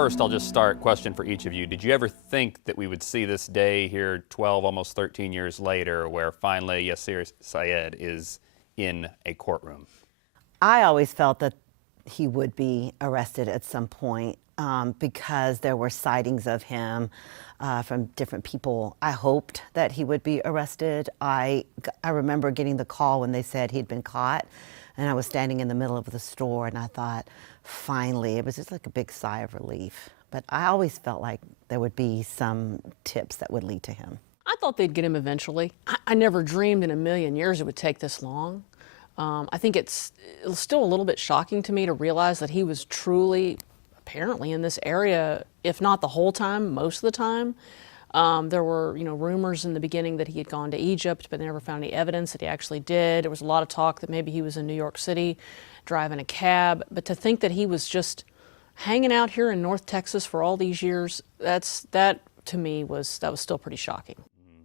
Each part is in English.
First, I'll just start question for each of you. Did you ever think that we would see this day here 12, almost 13 years later, where finally Yaser Said is in a courtroom? I always felt that he would be arrested at some point because there were sightings of him from different people. I hoped that he would be arrested. I remember getting the call when they said he'd been caught, and I was standing in the middle of the store, and I thought, finally, it was just like a big sigh of relief. But I always felt like there would be some tips that would lead to him. I thought they'd get him eventually. I never dreamed in a million years it would take this long. I think it's still a little bit shocking to me to realize that he was truly, apparently, in this area, if not the whole time, most of the time. There were, rumors in the beginning that he had gone to Egypt, but they never found any evidence that he actually did. There was a lot of talk that maybe he was in New York City driving a cab. But to think that he was just hanging out here in North Texas for all these years, that to me was still pretty shocking.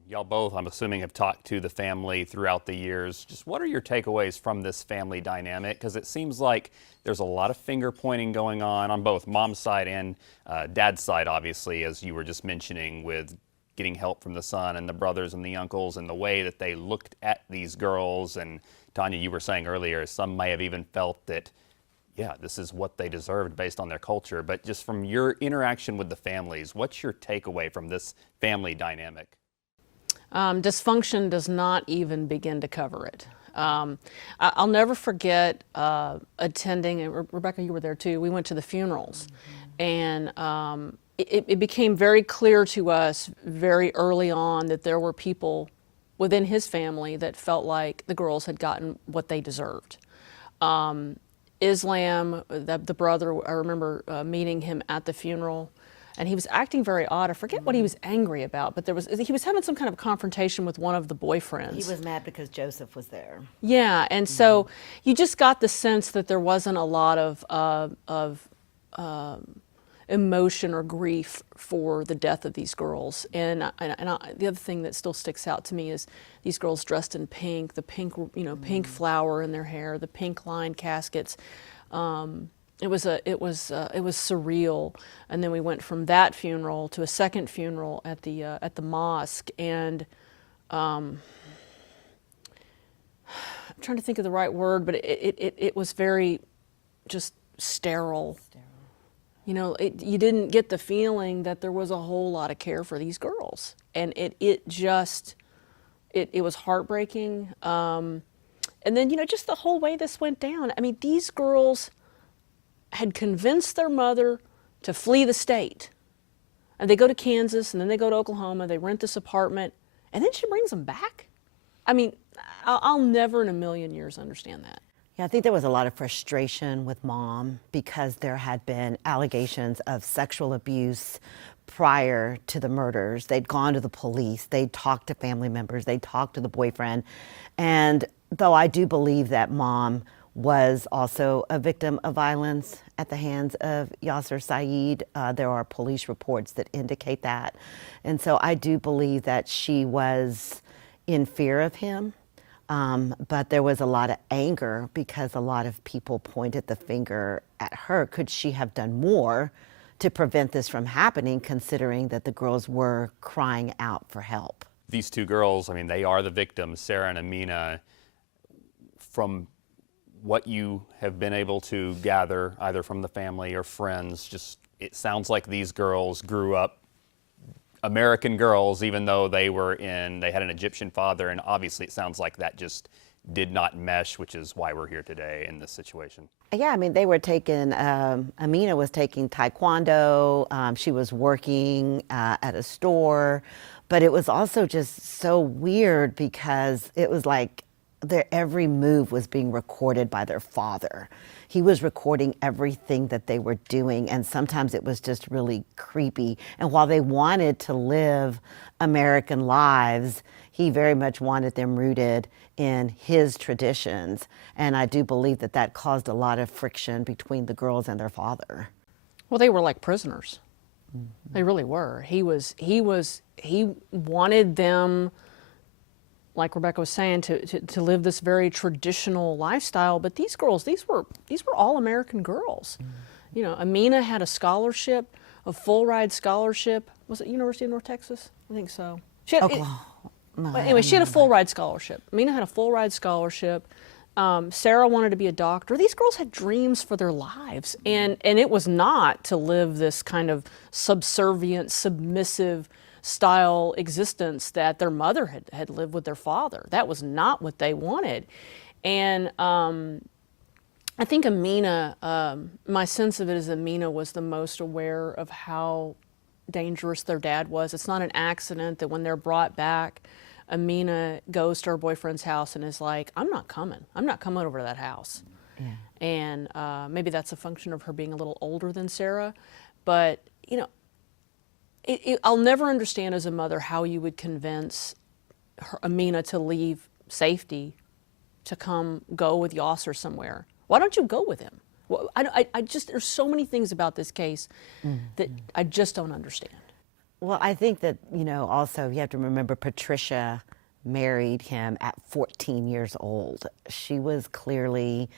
Y'all both, I'm assuming, have talked to the family throughout the years. Just what are your takeaways from this family dynamic? Because it seems like there's a lot of finger pointing going on both mom's side and dad's side, obviously, as you were just mentioning, with getting help from the son and the brothers and the uncles and the way that they looked at these girls. And Tanya, you were saying earlier, some may have even felt that, yeah, this is what they deserved based on their culture. But just from your interaction with the families, what's your takeaway from this family dynamic? Dysfunction does not even begin to cover it. I'll never forget attending, and Rebecca, you were there too, we went to the funerals. And it became very clear to us very early on that there were people within his family that felt like the girls had gotten what they deserved. Islam, the brother, I remember meeting him at the funeral, and he was acting very odd. I forget what he was angry about, but he was having some kind of confrontation with one of the boyfriends. He was mad because Joseph was there. Yeah, and so you just got the sense that there wasn't a lot of emotion or grief for the death of these girls. And the other thing that still sticks out to me is these girls dressed in pink, the pink, pink flower in their hair, the pink lined caskets. It was surreal. And then we went from that funeral to a second funeral at the mosque, and I'm trying to think of the right word, but it was very just sterile. You didn't get the feeling that there was a whole lot of care for these girls, and it was heartbreaking. And then just the whole way this went down. I mean, these girls had convinced their mother to flee the state, and they go to Kansas, and then they go to Oklahoma. They rent this apartment, and then she brings them back. I mean, I'll never in a million years understand that. Yeah, I think there was a lot of frustration with Mom because there had been allegations of sexual abuse prior to the murders. They'd gone to the police, they'd talked to family members, they'd talked to the boyfriend. And though I do believe that Mom was also a victim of violence at the hands of Yaser Said, there are police reports that indicate that. And so I do believe that she was in fear of him. But there was a lot of anger because a lot of people pointed the finger at her. Could she have done more to prevent this from happening, considering that the girls were crying out for help? These two girls, I mean, they are the victims, Sarah and Amina. From what you have been able to gather, either from the family or friends, just it sounds like these girls grew up American girls, even though they had an Egyptian father, and obviously it sounds like that just did not mesh, which is why we're here today in this situation. Yeah, I mean, they were taking, Amina was taking Taekwondo, she was working at a store, but it was also just so weird because it was like their every move was being recorded by their father. He was recording everything that they were doing, and sometimes it was just really creepy. And while they wanted to live American lives, he very much wanted them rooted in his traditions. And I do believe that that caused a lot of friction between the girls and their father. Well, they were like prisoners. They really were. He wanted them, like Rebecca was saying, to live this very traditional lifestyle. But these girls, these were all American girls. You know, Amina had a scholarship a full ride scholarship. Was it University of North Texas? I think so. She had, Oklahoma. But anyway, she had a full ride scholarship. Amina had a full ride scholarship. Sarah wanted to be a doctor. These girls had dreams for their lives, and it was not to live this kind of subservient, submissive style existence that their mother had lived with their father. That was not what they wanted. And I think Amina, my sense of it is Amina was the most aware of how dangerous their dad was. It's not an accident that when they're brought back, Amina goes to her boyfriend's house and is like, I'm not coming. I'm not coming over to that house. Yeah. And maybe that's a function of her being a little older than Sarah. But, you know, I'll never understand as a mother how you would convince Amina to leave safety to come go with Yaser somewhere. Why don't you go with him? Well, I just, there's so many things about this case that I just don't understand. Well, I think that, you know, also you have to remember Patricia married him at 14 years old. She was clearly,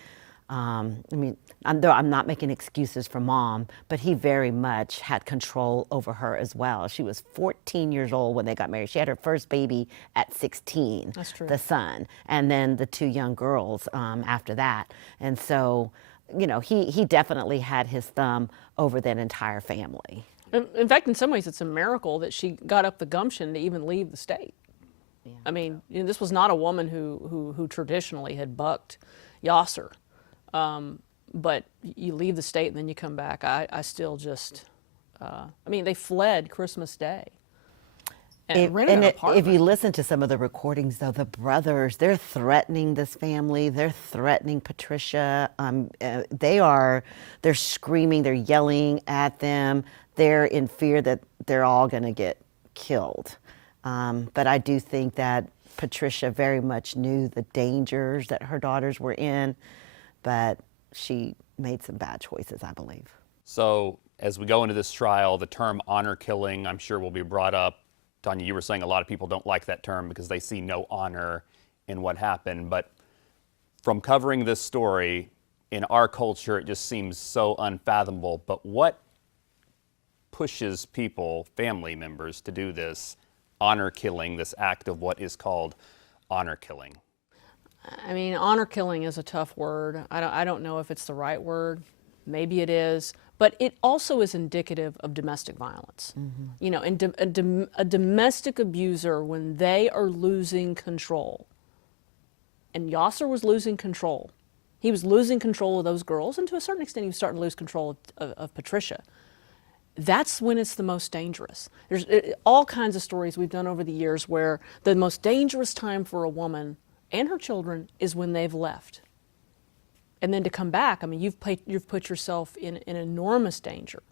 I mean, I'm not making excuses for mom, but he very much had control over her as well. She was 14 years old when they got married. She had her first baby at 16, That's true. The son, and then the two young girls after that. And so, you know, he definitely had his thumb over that entire family. In fact, in some ways, it's a miracle that she got up the gumption to even leave the state. Yeah. I mean, you know, this was not a woman who traditionally had bucked Yaser. But you leave the state and then you come back. I still just, I mean, they fled Christmas Day. And rented an apartment. If you listen to some of the recordings, though, the brothers, they're threatening this family. They're threatening Patricia. They're screaming. They're yelling at them. They're in fear that they're all going to get killed. But I do think that Patricia very much knew the dangers that her daughters were in, but she made some bad choices, I believe. So as we go into this trial, the term honor killing, I'm sure, will be brought up. Tanya, you were saying a lot of people don't like that term because they see no honor in what happened. But from covering this story, in our culture, it just seems so unfathomable. But what pushes people, family members, to do this honor killing, this act of what is called honor killing? I mean, honor killing is a tough word. I don't know if it's the right word. Maybe it is. But it also is indicative of domestic violence. Mm-hmm. You know, and a domestic abuser, when they are losing control, and Yaser was losing control. He was losing control of those girls, and to a certain extent, he was starting to lose control of Patricia. That's when it's the most dangerous. There's all kinds of stories we've done over the years where the most dangerous time for a woman and her children is when they've left. And then to come back, I mean, you've put yourself in enormous danger.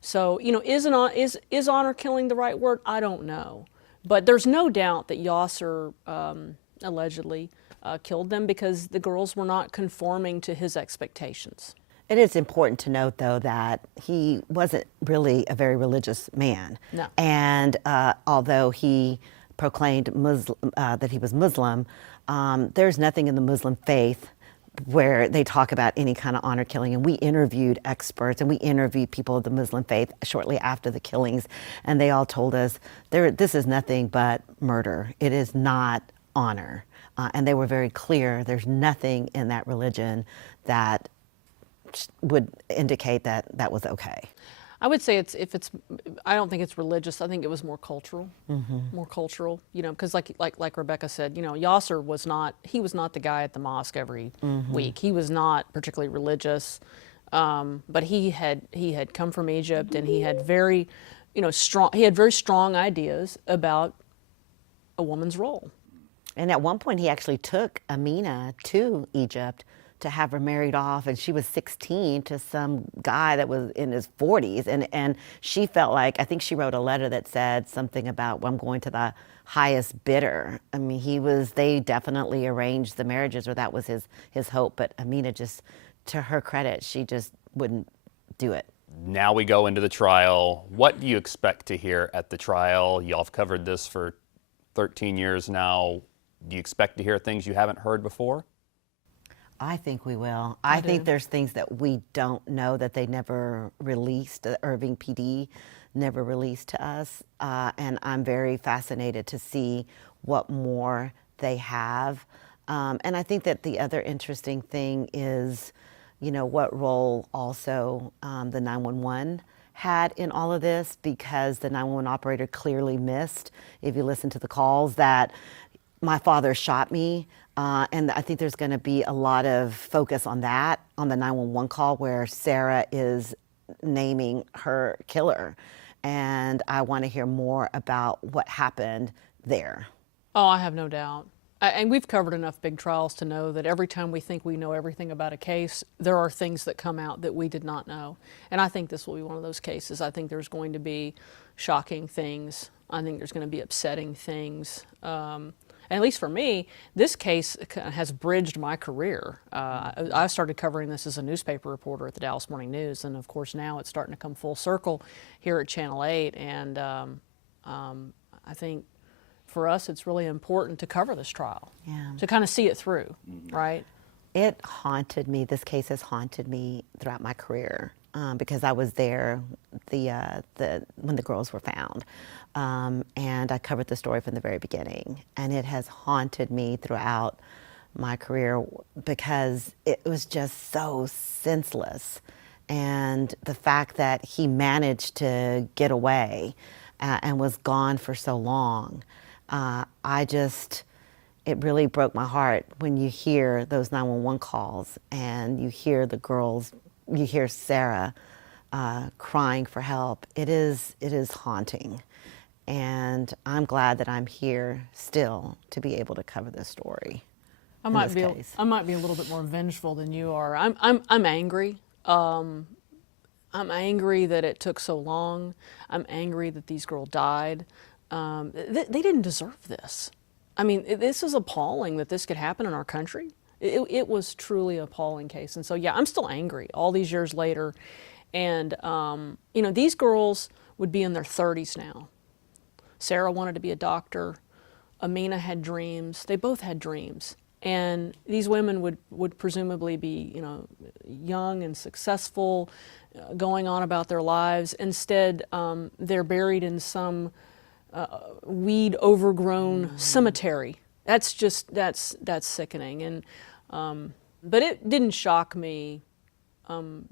So, you know, is honor killing the right word? I don't know. But there's no doubt that Yaser allegedly killed them because the girls were not conforming to his expectations. It is important to note, though, that he wasn't really a very religious man. No. And although he proclaimed that he was Muslim, there's nothing in the Muslim faith where they talk about any kind of honor killing. And we interviewed experts and we interviewed people of the Muslim faith shortly after the killings, and they all told us this is nothing but murder. It is not honor. And they were very clear, there's nothing in that religion that would indicate that that was okay. I would say I don't think it's religious. I think it was more cultural, more cultural. You know, because like Rebecca said, you know, Yaser was not the guy at the mosque every week. He was not particularly religious, but he had come from Egypt, and he had very strong ideas about a woman's role. And at one point, he actually took Amina to Egypt to have her married off, and she was 16 to some guy that was in his 40s, and she felt like, I think she wrote a letter that said something about, well, I'm going to the highest bidder. I mean, they definitely arranged the marriages, or that was his hope, but Amina just, to her credit, she just wouldn't do it. Now we go into the trial. What do you expect to hear at the trial? Y'all have covered this for 13 years now. Do you expect to hear things you haven't heard before? I think we will. I think there's things that we don't know that they never released, the Irving PD never released to us. And I'm very fascinated to see what more they have. And I think that the other interesting thing is, what role also the 911 had in all of this, because the 911 operator clearly missed, if you listen to the calls, that my father shot me. And I think there's going to be a lot of focus on that, on the 911 call where Sarah is naming her killer. And I want to hear more about what happened there. Oh, I have no doubt. And we've covered enough big trials to know that every time we think we know everything about a case, there are things that come out that we did not know. And I think this will be one of those cases. I think there's going to be shocking things. I think there's going to be upsetting things. And at least for me, this case has bridged my career. I started covering this as a newspaper reporter at the Dallas Morning News, and of course now it's starting to come full circle here at Channel 8. And I think for us it's really important to cover this trial, to kind of see it through, right? It haunted me. This case has haunted me throughout my career because I was there when the girls were found. And I covered the story from the very beginning. And it has haunted me throughout my career because it was just so senseless. And the fact that he managed to get away and was gone for so long, it really broke my heart when you hear those 911 calls and you hear the girls, you hear Sarah crying for help. It is haunting. And I'm glad that I'm here still to be able to cover this story. I might be a little bit more vengeful than you are. I'm angry. I'm angry that it took so long. I'm angry that these girls died. They didn't deserve this. I mean, this is appalling that this could happen in our country. It was truly an appalling case. And so, yeah, I'm still angry all these years later. And, these girls would be in their 30s now. Sarah wanted to be a doctor. Amina had dreams. They both had dreams. And these women would presumably be, young and successful, going on about their lives. Instead, they're buried in some weed overgrown cemetery. That's sickening. And but it didn't shock me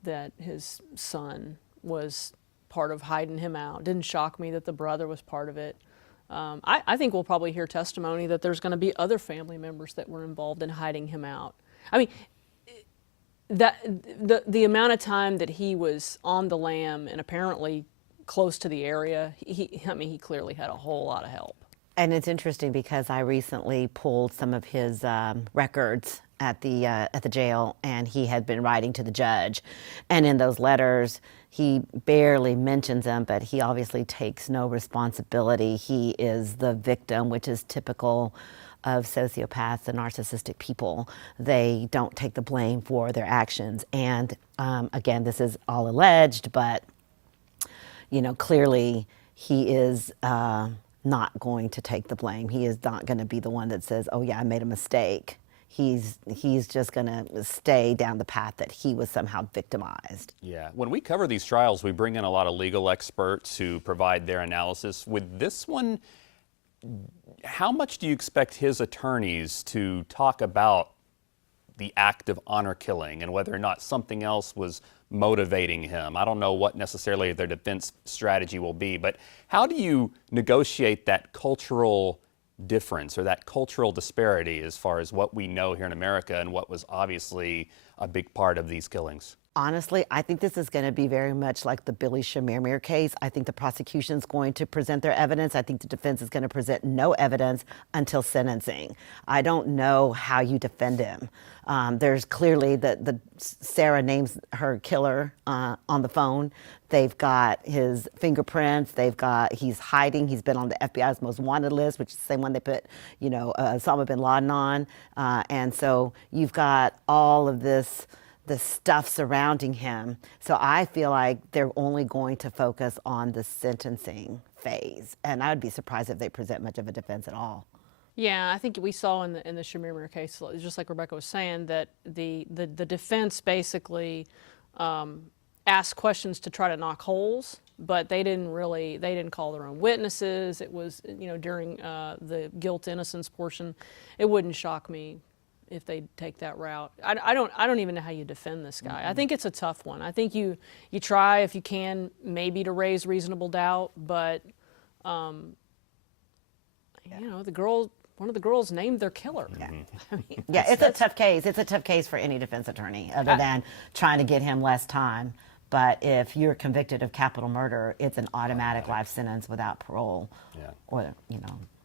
that his son was part of hiding him out. It didn't shock me that the brother was part of it. I think we'll probably hear testimony that there's going to be other family members that were involved in hiding him out. I mean, the amount of time that he was on the lam and apparently close to the area, he clearly had a whole lot of help. And it's interesting because I recently pulled some of his records at the jail, and he had been writing to the judge. And in those letters, he barely mentions them, but he obviously takes no responsibility. He is the victim, which is typical of sociopaths and narcissistic people. They don't take the blame for their actions. And again, this is all alleged, but clearly he is not going to take the blame. He is not going to be the one that says, oh yeah, I made a mistake. He's just going to stay down the path that he was somehow victimized. Yeah. When we cover these trials, we bring in a lot of legal experts who provide their analysis. With this one, how much do you expect his attorneys to talk about the act of honor killing and whether or not something else was motivating him? I don't know what necessarily their defense strategy will be, but how do you negotiate that cultural difference or that cultural disparity as far as what we know here in America and what was obviously a big part of these killings? Honestly, I think this is going to be very much like the Billy Shamirmir case. I think the prosecution is going to present their evidence. I think the defense is going to present no evidence until sentencing. I don't know how you defend him. There's clearly Sarah names her killer on the phone. They've got his fingerprints. He's hiding. He's been on the FBI's most wanted list, which is the same one they put, Osama bin Laden on. And so you've got all of the stuff surrounding him. So I feel like they're only going to focus on the sentencing phase. And I would be surprised if they present much of a defense at all. Yeah, I think we saw in the Shamir case, just like Rebecca was saying, that the defense basically asked questions to try to knock holes, but they didn't call their own witnesses. It was, during the guilt innocence portion. It wouldn't shock me if they take that route. I don't even know how you defend this guy. I think it's a tough one. I think you try, if you can, maybe to raise reasonable doubt, but one of the girls named their killer. Yeah, I mean, yeah, it's a tough case. It's a tough case for any defense attorney, other than trying to get him less time. But if you're convicted of capital murder, it's an automatic life sentence without parole, or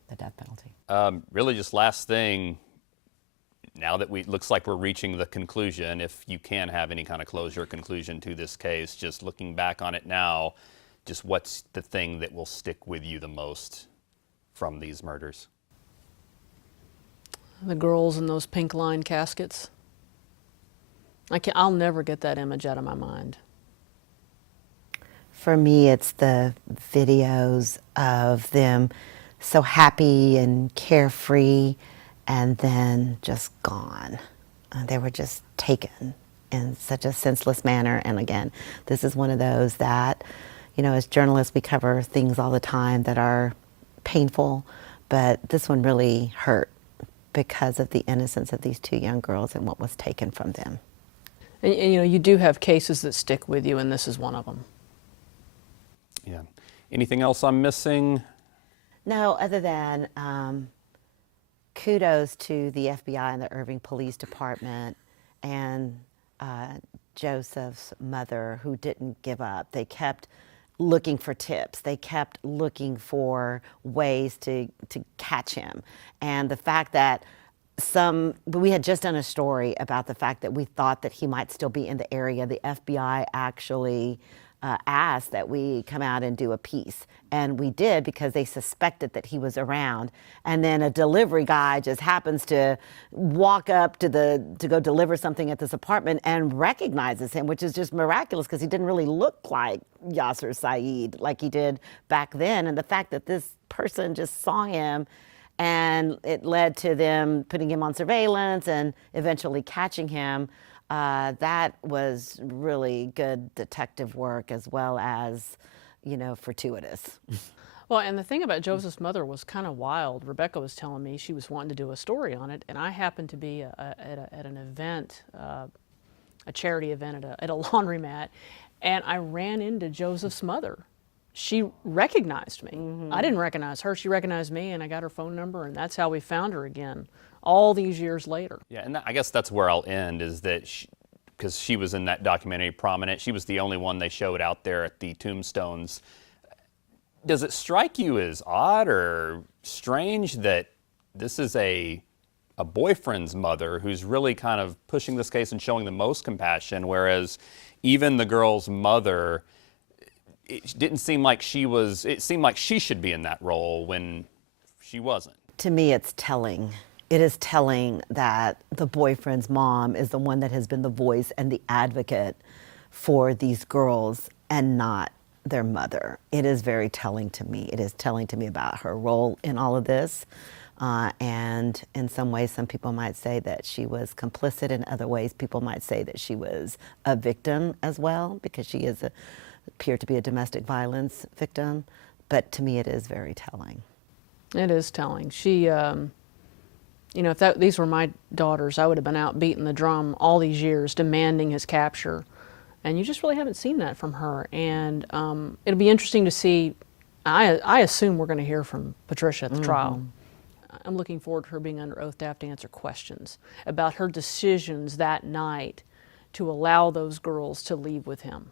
the death penalty. Really, just last thing. Now that looks like we're reaching the conclusion, if you can have any kind of closure conclusion to this case, just looking back on it now, just what's the thing that will stick with you the most from these murders? The girls in those pink lined caskets. I'll never get that image out of my mind. For me, it's the videos of them so happy and carefree, and then just gone. They were just taken in such a senseless manner. And again, this is one of those that, as journalists, we cover things all the time that are painful, but this one really hurt because of the innocence of these two young girls and what was taken from them. And you do have cases that stick with you, and this is one of them. Yeah. Anything else I'm missing? No, other than kudos to the FBI and the Irving Police Department and Joseph's mother, who didn't give up. They kept looking for tips. They kept looking for ways to catch him. And the fact that we had just done a story about the fact that we thought that he might still be in the area. The FBI actually asked that we come out and do a piece. And we did, because they suspected that he was around. And then a delivery guy just happens to walk up to go deliver something at this apartment and recognizes him, which is just miraculous, because he didn't really look like Yaser Said like he did back then. And the fact that this person just saw him, and it led to them putting him on surveillance and eventually catching him. That was really good detective work, as well as, fortuitous. Well, and the thing about Joseph's mother was kind of wild. Rebecca was telling me she was wanting to do a story on it, and I happened to be at an event, a charity event at a laundromat, and I ran into Joseph's mother. She recognized me. Mm-hmm. I didn't recognize her. She recognized me, and I got her phone number, and that's how we found her again, all these years later. Yeah, and I guess that's where I'll end, is that because she was in that documentary prominent, she was the only one they showed out there at the tombstones. Does it strike you as odd or strange that this is a boyfriend's mother who's really kind of pushing this case and showing the most compassion, whereas even the girl's mother, it didn't seem like it seemed like she should be in that role when she wasn't? To me, it's telling. It is telling that the boyfriend's mom is the one that has been the voice and the advocate for these girls, and not their mother. It is very telling to me. It is telling to me about her role in all of this. And in some ways, some people might say that she was complicit. In other ways, people might say that she was a victim as well, because she appeared to be a domestic violence victim. But to me, it is very telling. It is telling. She, if these were my daughters, I would have been out beating the drum all these years, demanding his capture. And you just really haven't seen that from her. And it'll be interesting to see. I assume we're going to hear from Patricia at the trial. I'm looking forward to her being under oath to have to answer questions about her decisions that night to allow those girls to leave with him.